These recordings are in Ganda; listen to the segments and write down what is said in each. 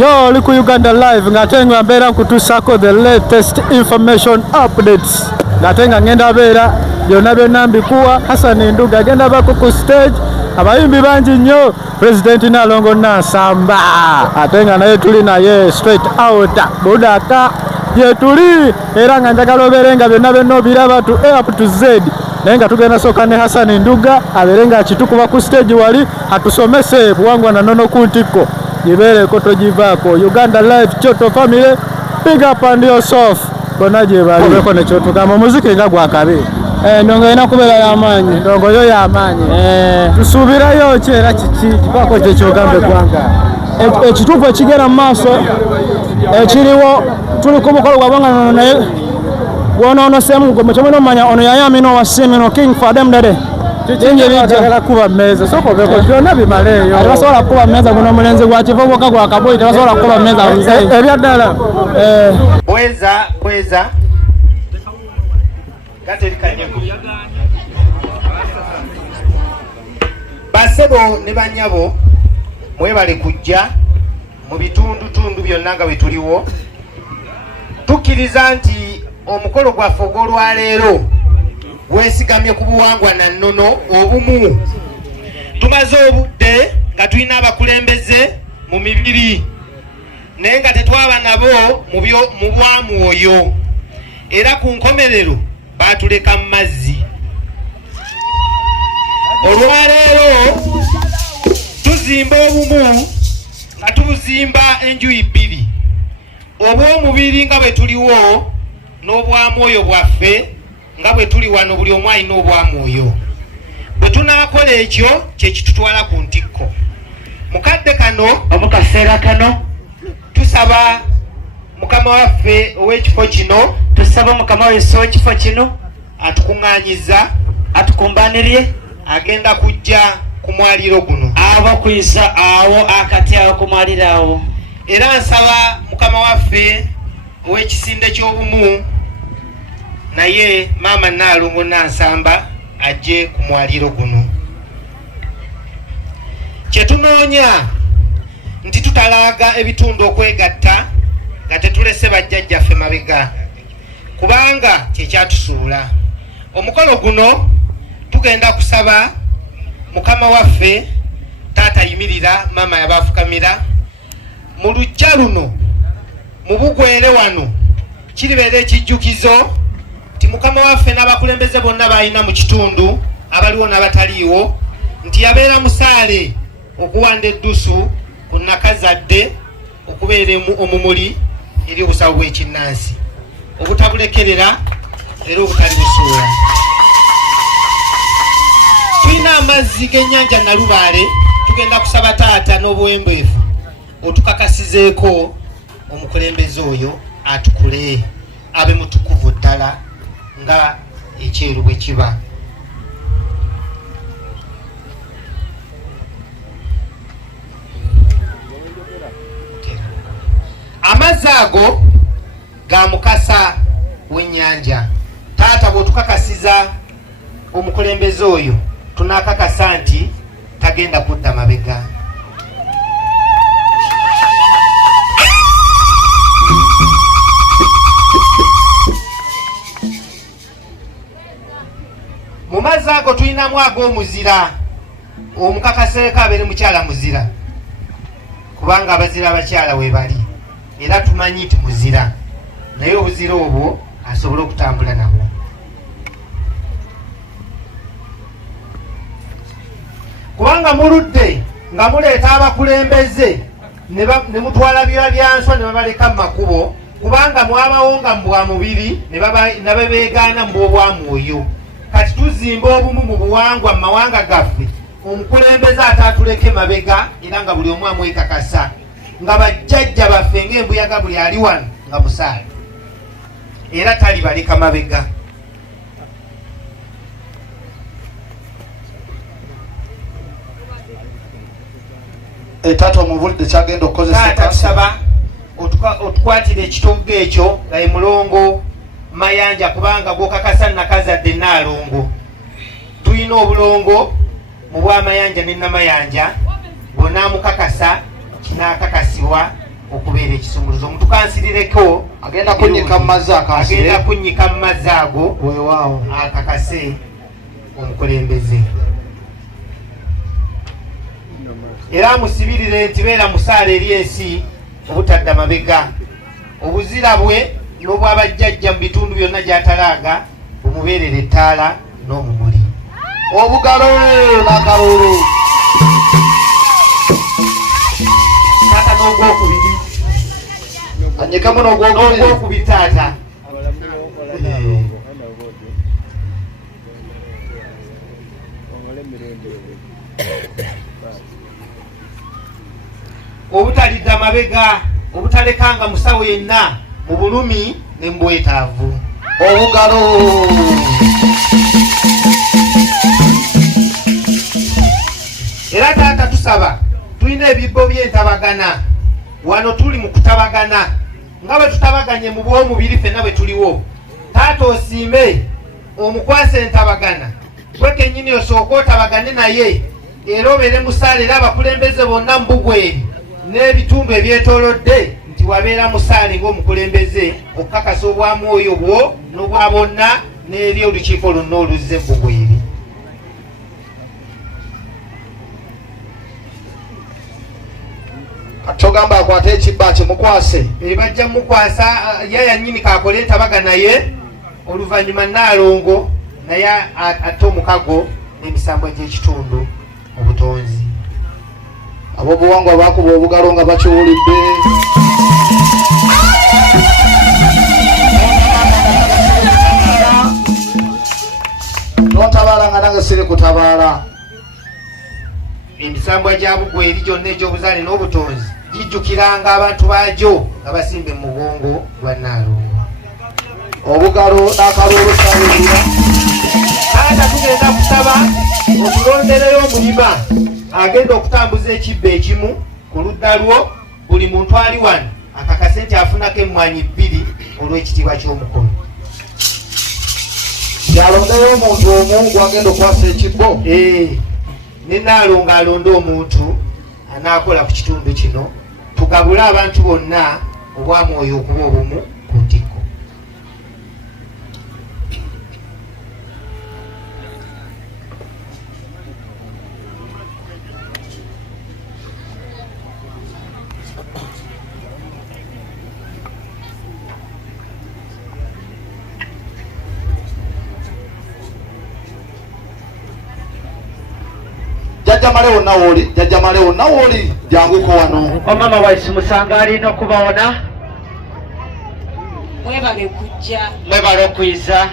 Yo, liku Uganda live ngatenga mbera kutusako the latest information updates. Ngatenga ngenda bera byonna byonna mbikuwa Hassan Nduga agenda bako ku stage abayimbi banji nnyo President Nalongo Nansamba atenga naye tuli naye straight out budaka yetuli era nga njagala oberenga byonna byonna biraba tu A up to Z nenga tugenda soka ne Hassan Nduga aberenga akitukuba ku stage wali atusomese buwangwa na nono kuntiko yibere koto jivako Uganda live Choto family big up and yourself bonaje bali obeko ne Choto kama muziki nga gwakabe ndongo ina kubera yamanyi ndongo yo yamanyi tusubira yo chera chichi bako je chogambe kwanga ekitupo kigera maso ekiriwo tuli kubukolo gwabanga naye wono semu ngo mchomeno manya ono yayamino wasimino king for them dede Tinje bijagala kuba meza soko beko byonna bimaleyo abasobola kuba meza guno mulenzi gwa kivogo ka gwa kaboyi tabasobola kuba meza ebyaddala bweza gaterikanyeko basebo ne banyabo mwebale kujja mu bitundu byonna nga bituliwo tukkiriza nti omukolo gwaffe ogw'olwaleero gwesigamye ku buwangwa na nnono obumu. Tumaze obudde nga tulina abakulembeze mu mibiri naye nga tetwaba nabo mu bwamwoyo era ku nkomerero baatuleka mu mazzi. Olwaleero tuzimba obumu nga tubuzimba enjuyi bbiri, obw'omubiri nga bwe tuliwo n'obwamwoyo bwaffe nga bwe tuli wano buli omu alina obwamwoyo. Bwe tunaakola ekyo kye kitutwala ku ntikko. Mukadde kano omukaseera kano tusaba mukama waffe ow'ekifo kino, tusaba mukama waffe ow'ekifo kino atukuŋŋaanyiza atukumbanirye agenda kujja ku mwaliro guno abo kuyisa awo akati awo ku mwaliro awo. Era nsaba mukama waffe ow'ekisinde ky'obumu naye maama Nalongo Nansamba ajje ku mwaliro guno. Kyetunoonya nti tutalaaga ebitundu okwegatta nga tetulese bajjajjaffe mabega kubanga kyekyatusuula. Omukolo guno tugenda kusaba mukama waffe taata yimirira maama yabafukamira mu lujja luno mu bugwere wano kiribeera ekijjukizo nti mukama waffe n'abakulembeze bonna balina mu kitundu abaliwo n'abataliiwo nti yabeera musaale okuwanda eddusu ku nnakazadde okubeera omumuli eri obusawo bw'ekinnansi obutabulekerera era obutali busuula. Tulina amazzi g'ennyanja Nalubaale tugenda kusaba taata n'obuwembeefu otukakasizeeko omukulembeze oyo atukule abe mutukuvu ddala nga ekyeru bwe kiba. Amazzi ago ga mukasa w'ennyanja. Taata bw'otukakasiza omukulembeze oyo tunaakakasa nti tagenda kudda mabega. Mu mazzi ago tulinamu ag'omuzira, omukakaseeko abeere mukyala muzira kubanga abazira abakyala we bali era tumanyi nti muzira naye obuzira obwo asobole okutambula nabwo. Kubanga muludde nga muleeta abakulembeze ne mutwala byanswa ne babaleka mu makubo kubanga mwabawo nga mu bwa mubiri ne bebeegaana mu bw'obwamwoyo. Kati tuzimba obumu mu buwangwa mu mawanga gaffe omukulembeze atatuleke mabega era nga buli omu amwekakasa nga bajjajja baffe ng'embuyaga buli ali wano nga musaale era tali baleka mabega. Taata omuvulidde kyagenda okukozesa tusaba otukwatira ekitoggo ekyo nga ye Mulongo Mayanja kubanga gwokakasa Nakazadde Nalongo. Tulina obulongo mu bw'Amayanja ne Namayanja bw'onaamukakasa kinaakakasibwa okubeera ekisumuluzo. Omuntu kansirireko agenda kunnyika mu mazzi akasire, agenda kunnyika mu mazzi ago weewaawo akakase omukulembeze. Era musibirire nti beera musaala eri ensi obutadda mabega. Obuzira bwe n'obwabajjajja mu bitundu byonna gy'atalaaga bumubeerera ettaala n'omumuli. Obugalo n'akalulu. Taata n'ogwokubiri. Anyikamu n'ogwokubiri taata. Obutalidda mabega, obutalekanga musawo yenna mu bulumi ne mu bwetaavu. Obugalo. Era taata tusaba, tulina ebibbo by'entabagana. Wano tuli mu kutabagana. Nga bwe tutabaganye mu bw'omubiri ffenna bwe tuliwo. Taata osiime omukwase entabagana. Gwe kennyini osooka otabagane naye. Era obeere musaala era abakulembeze bonna mu bugweri n'ebitundu ebyetoolodde nti wabeera musaale ng'omukulembeze okukakasa obwamwoyo bwo n'obwa bonna n'eri olukiiko lwonna oluzze mu bugweri. Togamba akwate ekibba kimukwase. Bajja mukwasa ye yannyini kaakole entabaga naye oluvannyuma Nnaalongo naye atte omukago n'emisambo gy'ekitundu obutonzi. Ab'obuwangwa bakuba obugalo nga bakiwulidde. Tontabaala nga nange siri kutabaala. Emisambwa gya bugweri gyonna egy'obuzaale n'obutonzi gijjukiranga abantu baagyo nga basimbe mu mugongo gwa Nnaalongo. Obugalo n'akalulu salirira. Taata tugenda kusaba otulondereyo omulima agenda okutambuza ekibba ekimu ku ludda lwo. Buli muntu ali wano akakase nti afunako emmwanyi 2 olw'ekitiibwa ky'omukolo. Yalondeyo omuntu omu gwagenda okwasa ekibbo. Ne Nnaalongo alonde omuntu anaakola ku kitundu kino tugabule abantu bonna obwamwoyo okuba obumu ku ntikko. Jajja male wonna wooli janguko wano. Omama waisu musanga alina okubawona. Mwebale kujja. Mwebale okwiza.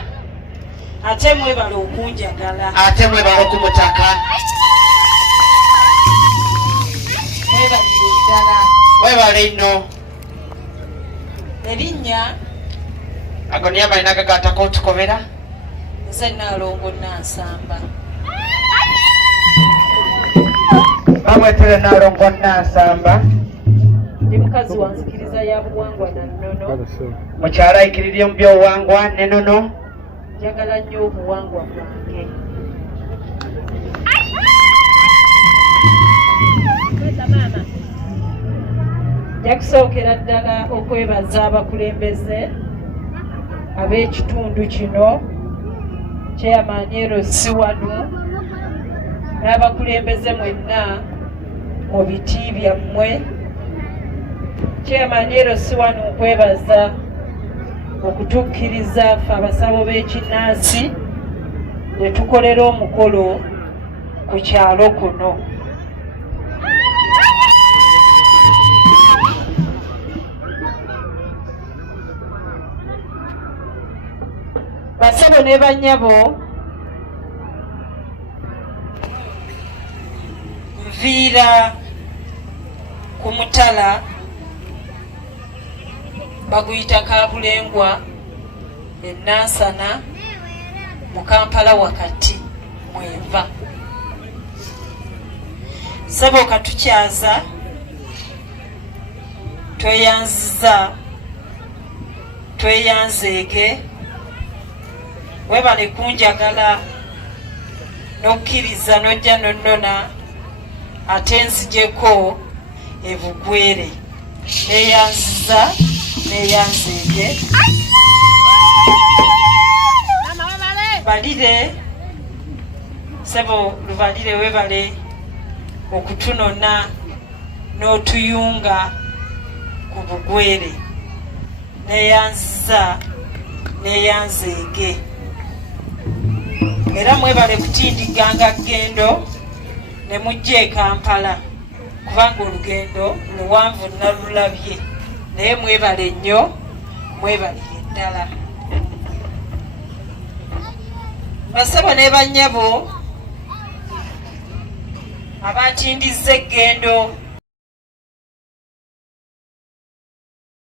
Ate mwebale okunjagala. Ate mwebale okumutaka. Mwebale ddala. Mwebale nno. Erinnya agoniya balina gagatako otukobera. nze Nnaalongo Nansamba. Bamwetere Nnaalongo Nansamba. Ndi mukazi wa nzikiriza ya buwangwa na nnono. Mukyala ayikirira mu byobuwangwa ne nnono. Njagala nnyo obuwangwa bwange. Nja kusookera ddala okwebaza abakulembeze ab'ekitundu kino, Chairman Eros wano n'abakulembeze mwenna mu biti byammwe. Chairman Eros wano nkwebaza okutukkiriza ffe abasabo b'ekinnansi ne tukolera omukolo ku kyalo kuno. Basabo ne bannyabo, nviira ku mutala baguyita Kabulengwa e Nansana mu Kampala wakati mwenva. Sabo katukyaza tweyanziza tweyanzeege, webale kunjagala n'okkiriza n'ojja nonnona ate nzijeko ebugwere. neyanziza neyanzeege balire sebo lubalire webale okutunona n'otuyunga ku bugwere neyanziza neyanzeege era mwebale kutindiganga ggendo ne mujja e Kampala kubanga olugendo luwanvu nalulabye naye mwebale nnyo mwebalire ddala basabo ne bannyabo abatindiza eggendo